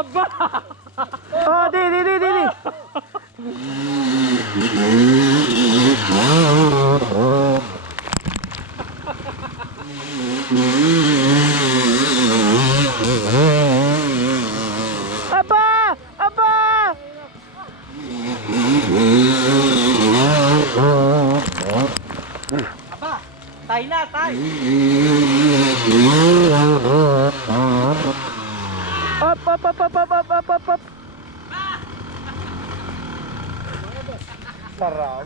Aba! Oh, di. Aba! Aba! Aba! Tay na, tay! Up. Sarap.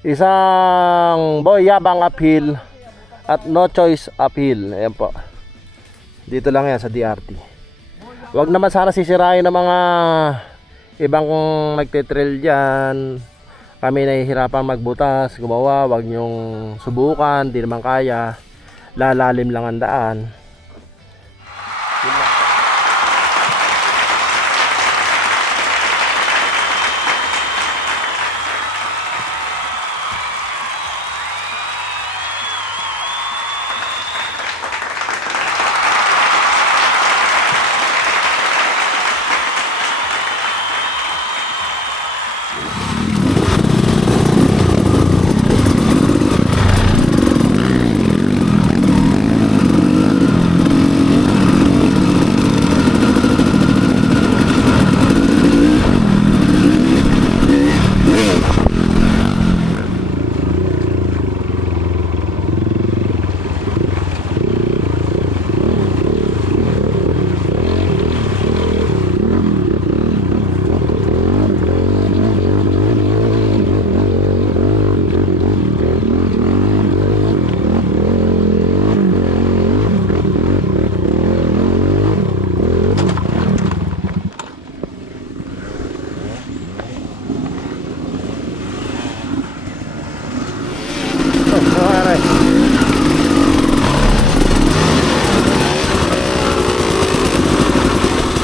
Isang boy yabang uphill at no choice uphill. Ayan po. Dito lang yan sa DRT. Huwag naman sana sisirain ng mga ibang nagtitrail dyan. Kami nahihirapan magbutas, gumawa. Huwag nyong subukan, di naman kaya. Lalalim lang ang daan.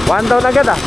One down agad ah.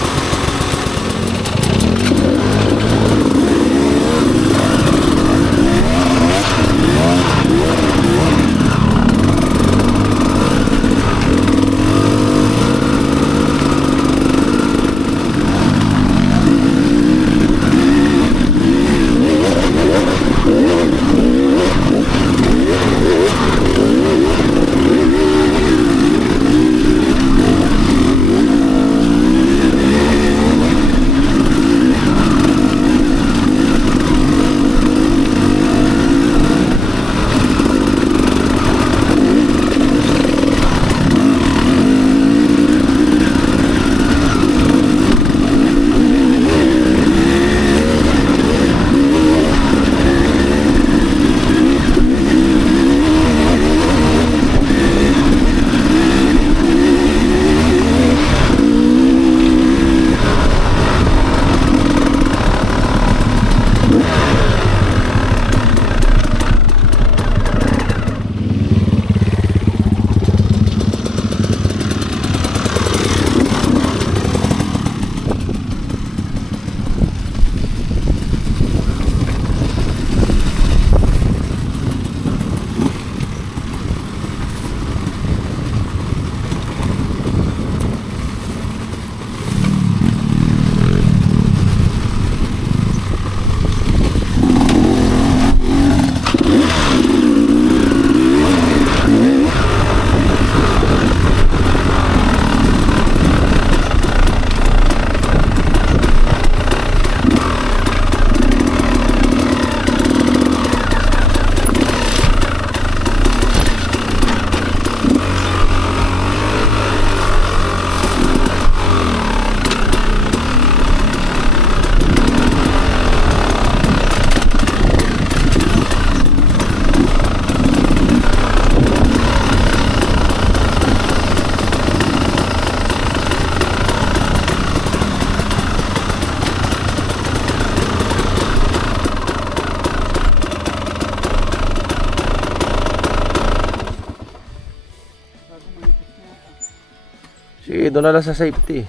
Sige, doon na lang sa safety.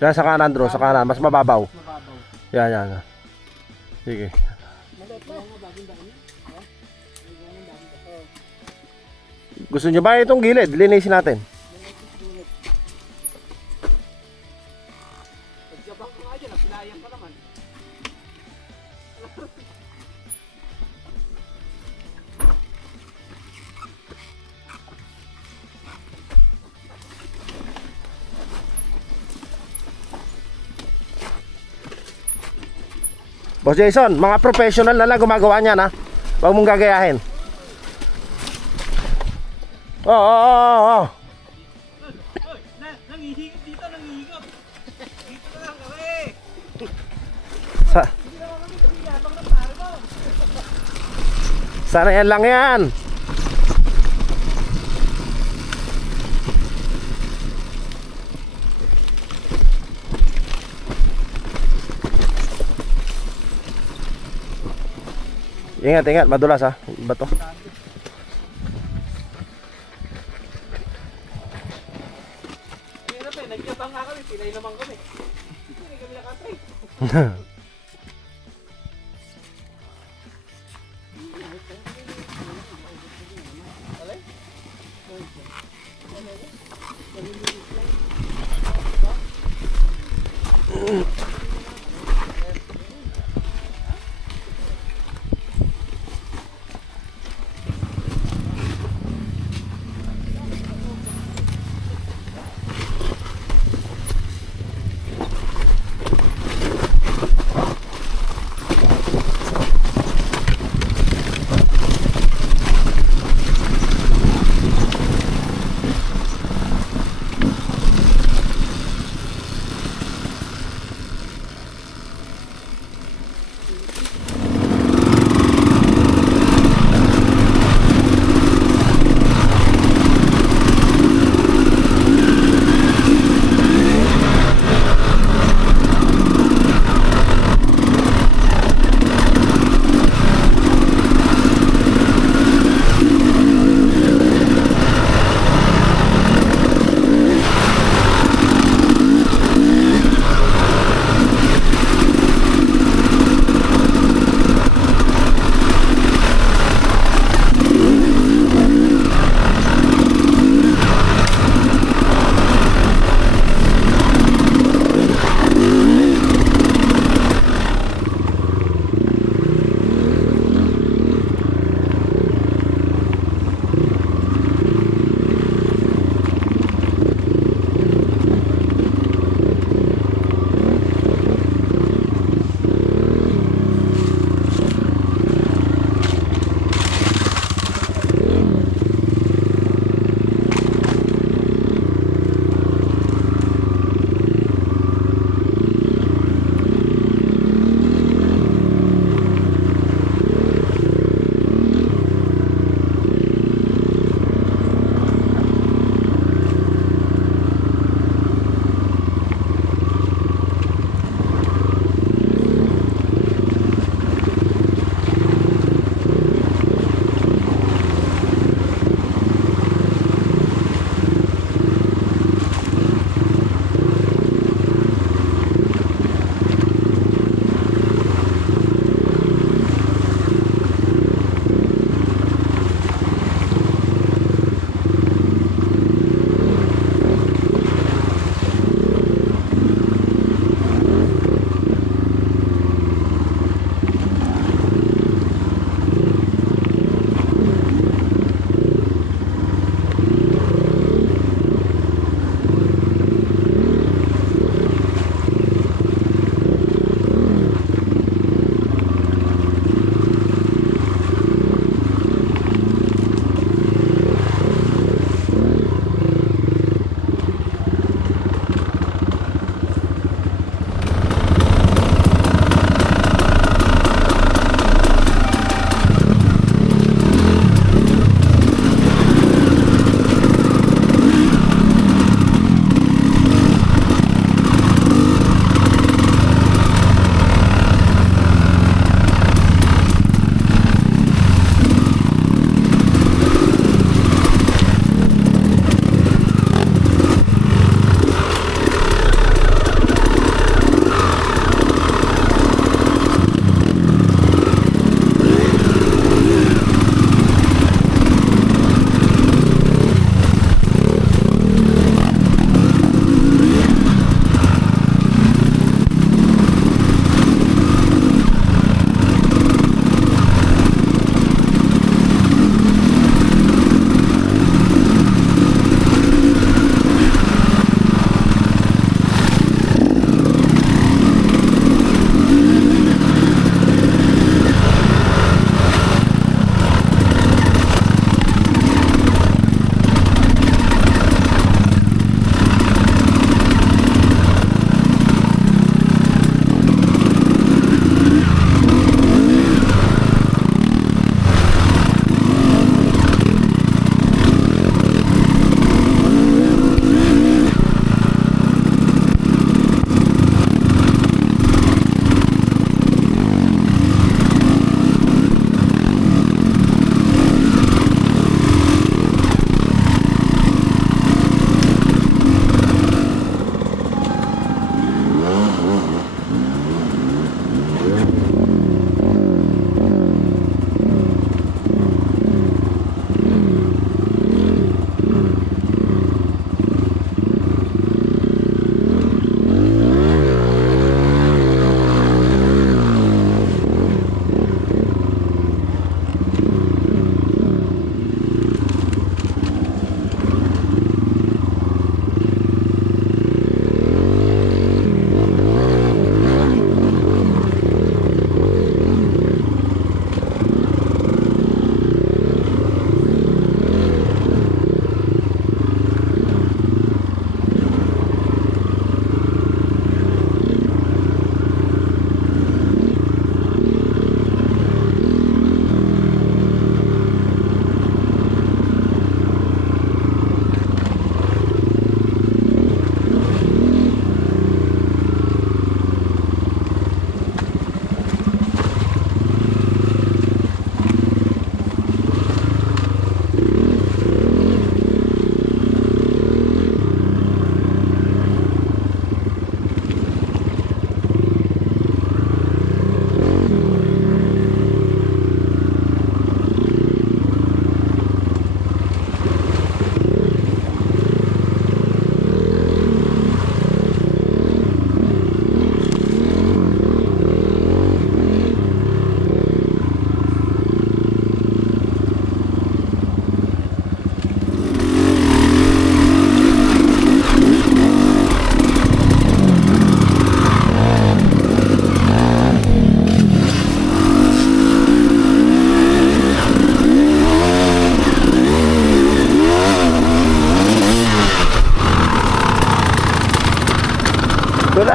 Yan sa kanan bro, sa kanan, mas mababaw. Yan. Sige. Gusto nyo ba itong gilid? Linisin natin. Pagjabang ko nga dyan, napilayan pa naman. Boss Jason, mga professional na lang gumagawa niyan ha. Huwag mong gagayahin. Oo. Nangihigop dito, nangihigop. Dito na lang kami. Sa Hindi naman kami kasi yabang ng pare mo. sana yan lang yan. Ingat, madulas ha. Bato. Hirap eh, nagyabang nga kami, pilay naman kami. Hindi kami nakatry.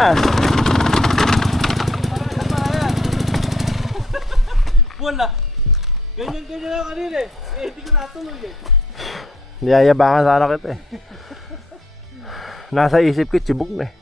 Bukas. Wala. Ganyan lang kanina eh. Hindi ko natuloy eh. Niyayabangan sana kita eh. Nasa isip ko, chibog na eh.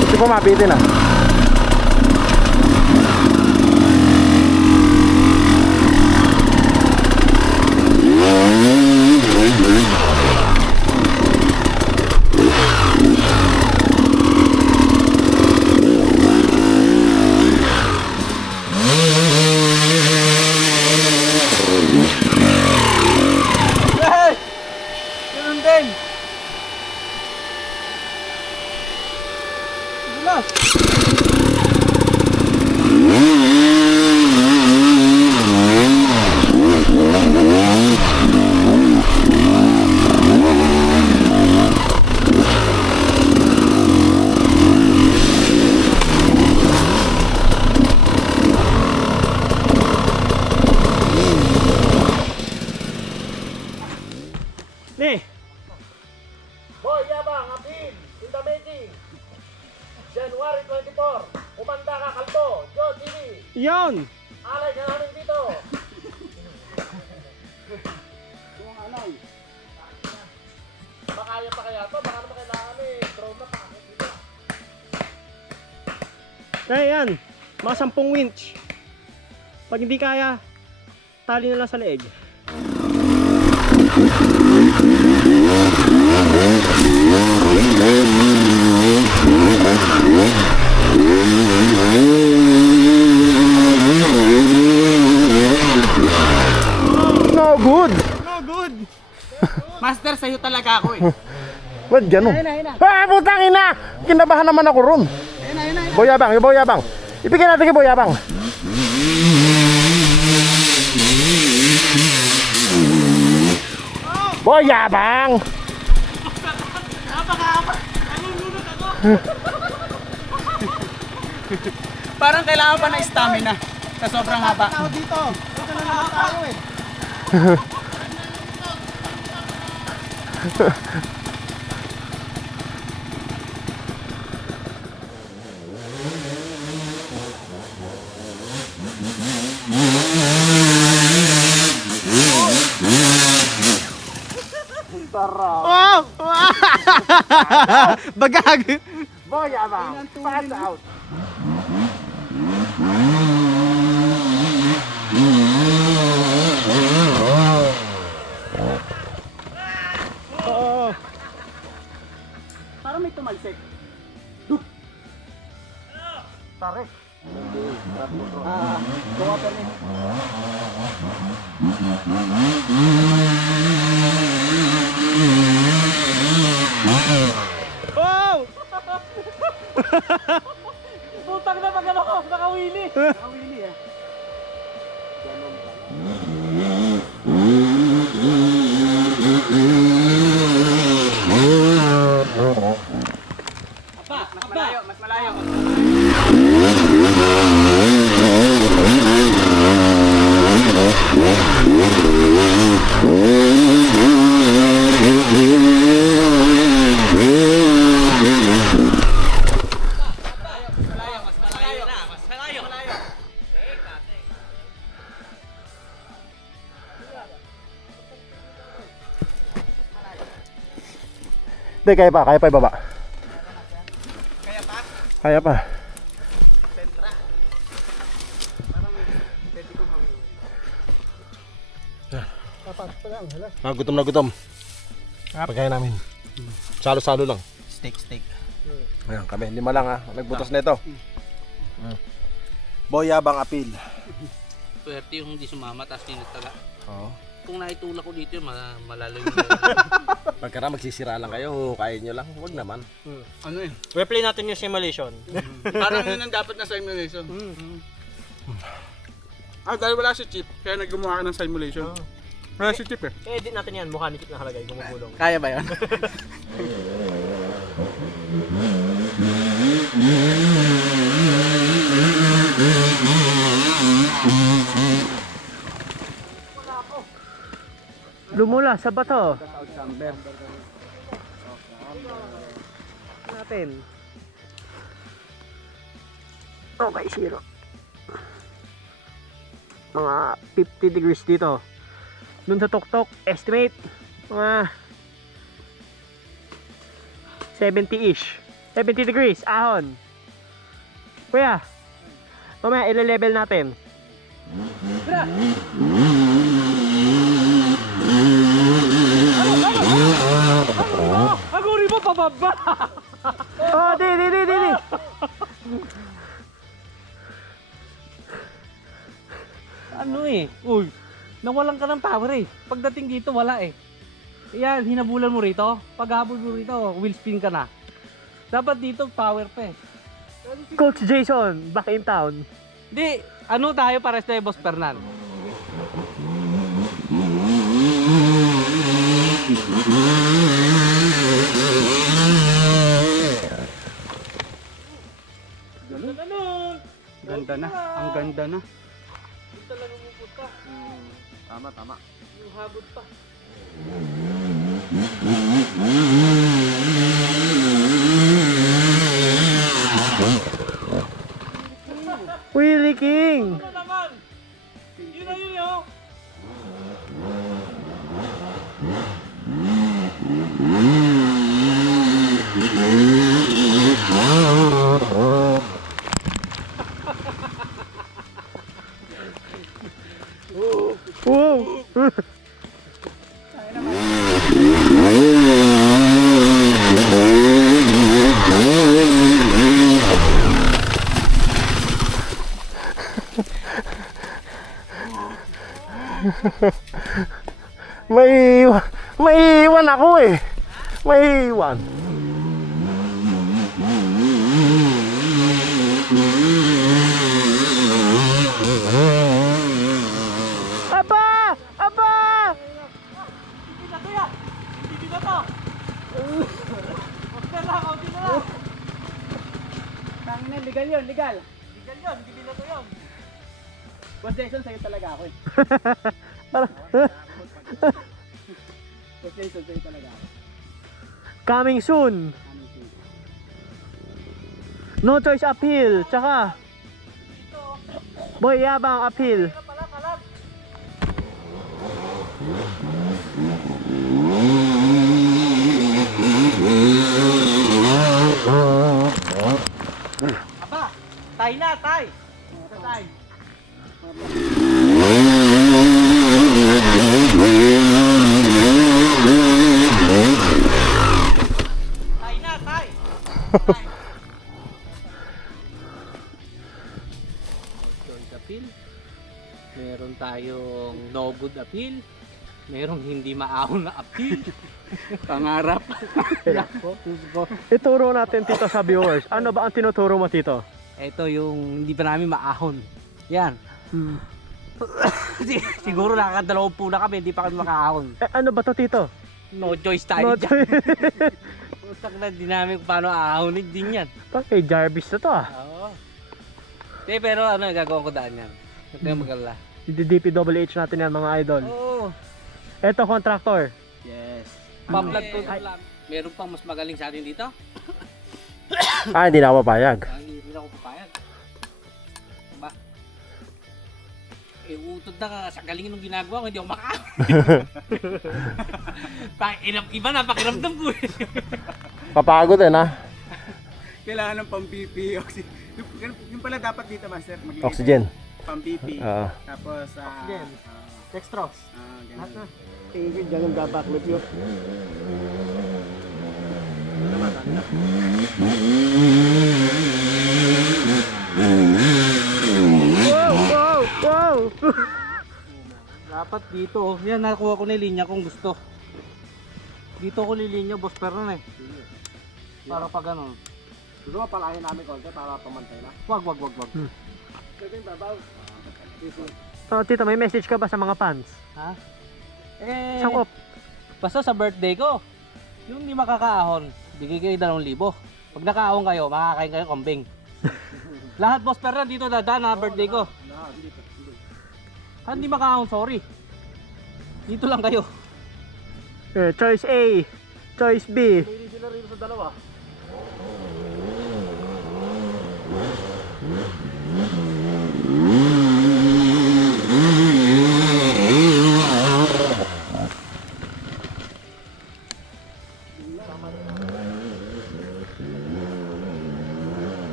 Hindi ko mapitin ah. Ganun din. Bulas. Ni. Boy Yabang, appeal in the making. January 24, Umanda ka Kalbo, Joe TV. Yon. Alay ka namin dito. Makaya pa kaya to? Baka naman kailangan drone na pangit dito. Kaya yan. Mga 10 winch. Pag hindi kaya, tali na lang sa leeg. No good. No good. Master, sa'yo talaga ako eh. Ba't gano'n? Ah, putang ina! Kinabahan naman ako ron. Boy Yabang, yung Boy Yabang. Ibigay natin kay Boy Yabang. Boy Yabang! Parang kailangan pa ng stamina sa sobrang haba. Dito. Dito na naman tayo eh. Oh! Bagag! Boy Yabang, pass out. Oo. Parang may tumalsik. Tarik. Gawa pa rin. Oh! Putang na pag ano ko, nakawili. Nakawili eh. Mas malayo, mas malayo. Hindi, kaya pa ibaba. Kaya pa? Kaya pa. Sentra. Parang pwede ko mang... Tapos pa lang, hala. Gutom na gutom. Pagkain namin. Salo-salo lang. Steak. Ayan, kami 5 lang ha. Nagbutas na ito. Boy Yabang appeal. Swerte yung hindi sumama, tapos tinagtaga. Oo. kung naitulak ko dito, malalayo. Pagkara magsisira lang kayo, kaya nyo lang. Huwag naman. Ano eh? Replay natin yung simulation. Parang yun ang dapat na simulation. Dahil wala si Chip, kaya naggumawa ka ng simulation. Wala si Chip eh. Edit natin yan, mukha ni Chip nakalagay, gumugulong. Kaya ba yan? Lumula sa bato. Natin. Okay, zero. Mga 50 degrees dito. Dun sa tuktok, estimate mga 70-ish. 70 degrees, ahon. Kuya, mamaya ile-level natin. Aguri mo pababa! Oh, di. Ano eh? Uy, nawalan ka ng power eh. Pagdating dito, wala eh. Yan, hinabulan mo rito. Paghabol mo rito, wheel spin ka na. Dapat dito, power pa eh. Coach Jason, back in town. Di, ano tayo para sa Boss Fernan? Ganda na. Ang ganda na. Dito lang umupunta. Tama. Yung habot pa. Willie King! Ano naman? Yun na yun yun. Wow! May iwan ako eh. May iwan. Aba! Aba! Hindi na to yan. Hindi na to. Master na, kaunti na lang. Tangina, legal yun, legal. Legal yun, hindi na to yun. Boss Jason, sa'yo talaga ako eh. Boss Jason, sa'yo talaga ako. Coming soon. No choice appeal. Tsaka Boy Yabang appeal. Pala, kalag. Aba, tay na, tay. Tay. Tay na, tay. Choice appeal. Meron tayong no good appeal. Merong hindi maahon na appeal. Pangarap. Ituro natin tito sa viewers. Ano ba ang tinuturo mo tito? Ito yung hindi pa namin maahon. Yan. Siguro nakakadalawang po na kami, hindi pa kami makaahon. Ano ba to tito? No choice tayo No dyan. choice. Putak na di namin kung paano aahonin din yan. Pag kay Jarvis na to ah. Oo. Pero ano, gagawin ko daan yan. Huwag kayong mag-alala. DPWH natin yan mga idol. Oo. Eto contractor. Yes. Pa-vlog ko lang. Meron pang mas magaling sa atin dito? Hindi na ako papayag. Hindi rin ako papayag. Ba? Utod na ka sa galing ng ginagawa ko, hindi ako makaahon. Iba na, pakiramdam ko eh. Papagod ha. Kailangan ng pang-BP. Yung pala dapat dito, Master. Oxygen. Pang-BP. Oo. Tapos, Oxygen. Dextrose. ganun. Tingin ganun babaklot yun. Wow! Wow! Wow! dapat dito. Yan, nakuha ko na yung linya kung gusto. Dito ko lilinya, boss, pero na eh. Para pa ganun. Gusto mo palahin namin konti para pamantay na? Wag. Oh, tito, may message ka ba sa mga fans? Ha? Eh, Isang off. basta sa birthday ko, yung hindi makakaahon, bigay kayo 2,000. Pag nakaahon kayo, makakain kayo kambing. Lahat, boss, pero dito dadaan na birthday ko. Hindi makaahon, sorry. Dito lang kayo. Choice A, choice B. Hindi sila rin sa dalawa.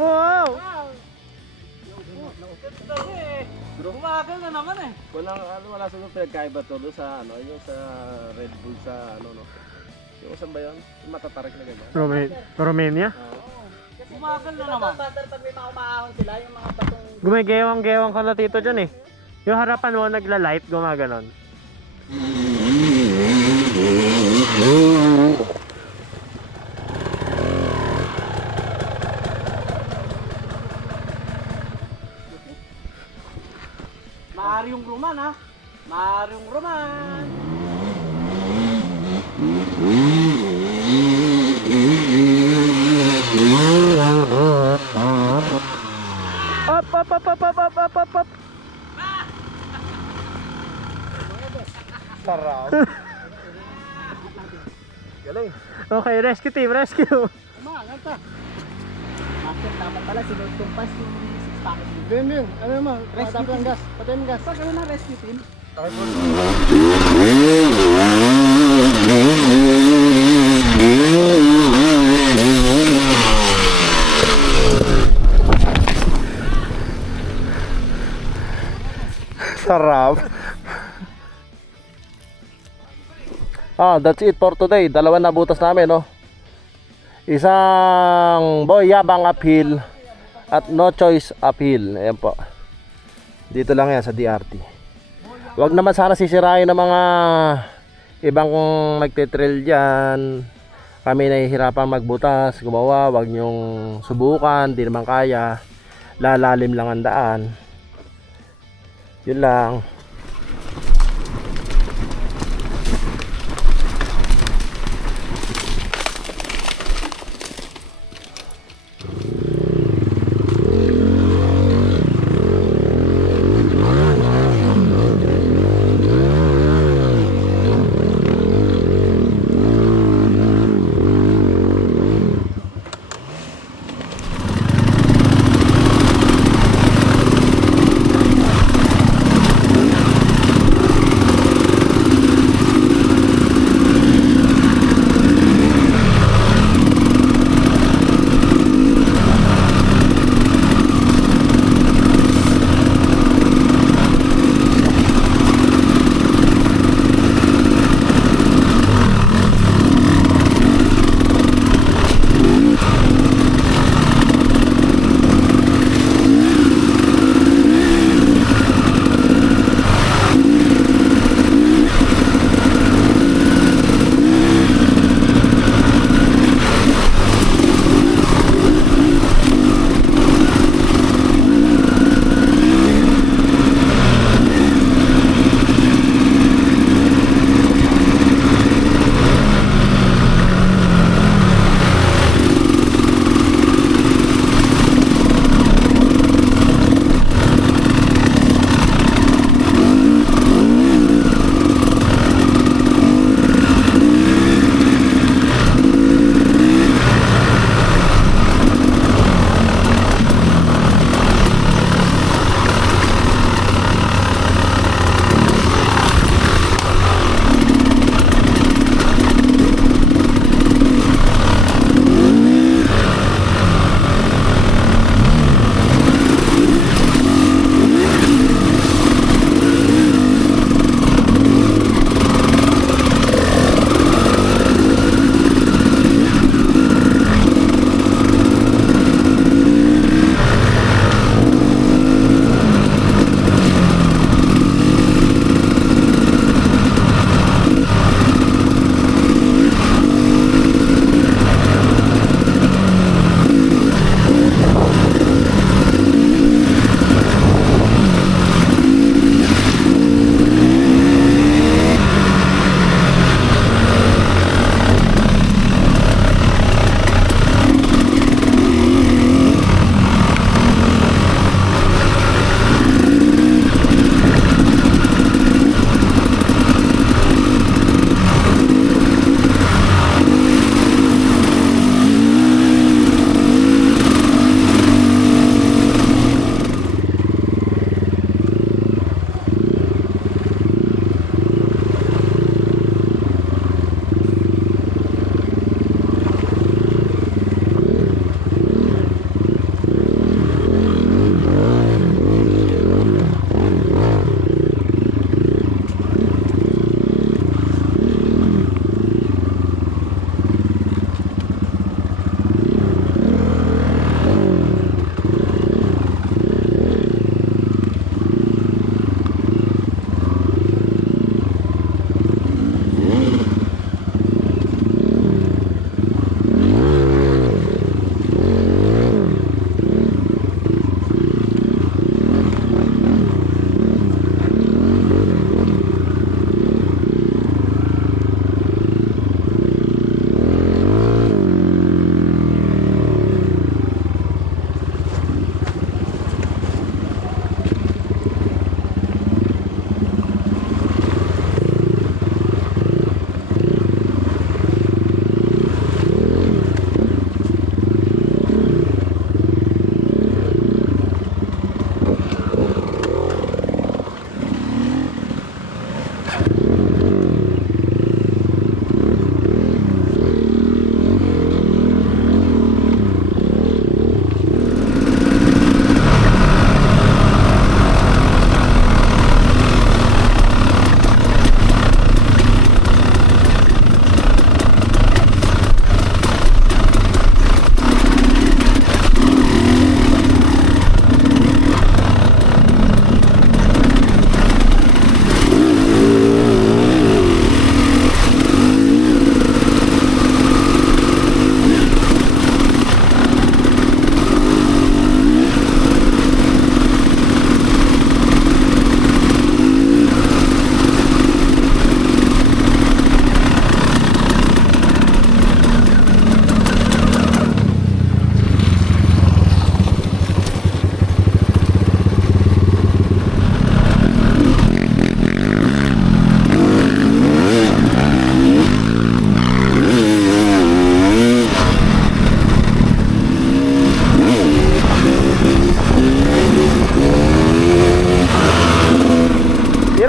Wow! Umagal na naman eh. Wala sa pinagkaiba to doon sa yung sa Red Bull sa no. Yung saan ba yun? Yung matatarik na ganyan. Romania? Umagal na naman. Pag may mga umaahon sila, yung mga batong... Gumagewang-gewang ka na tito dyan eh. Yung harapan mo nagla-light, gumaganon. Maryong Roman ha. Maryong Roman. Up! Sarap. Galing. Okay, rescue team, rescue! Umaangal ka. Bakit dapat pala sinutungpas yung 6-pack. Ben, ano mo? Rescue Patay ang gas. Patay ang gas. Pag ano na rescue team? Sarap. That's it for today. Dalawa na butas namin, no? Isang Boy Yabang uphill at No Choice uphill. Ayan po. Dito lang yan sa DRT. Huwag naman sana sisirain ng mga ibang nagtitrail dyan. Kami nahihirapan magbutas, gumawa. Huwag nyong subukan, di naman kaya. Lalalim lang ang daan. Yun lang.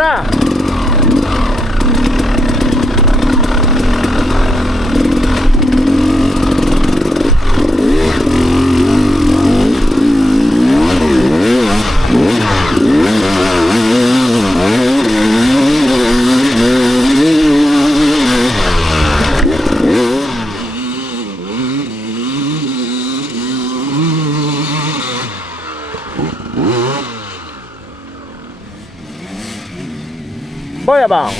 na! Boyabang!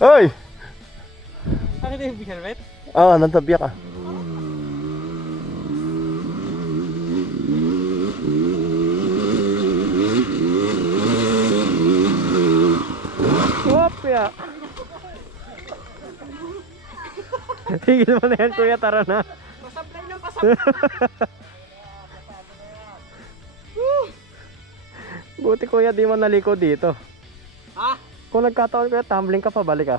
Oy! Ano yung big helmet? Oo, nantabya ka. Opya! Tigil mo na yan, kuya. Tara na. Pasablay ng pasablay. Buti kuya, di mo naliko dito. Ha? Kung nagkataon kuya, tumbling ka pa, balik ka.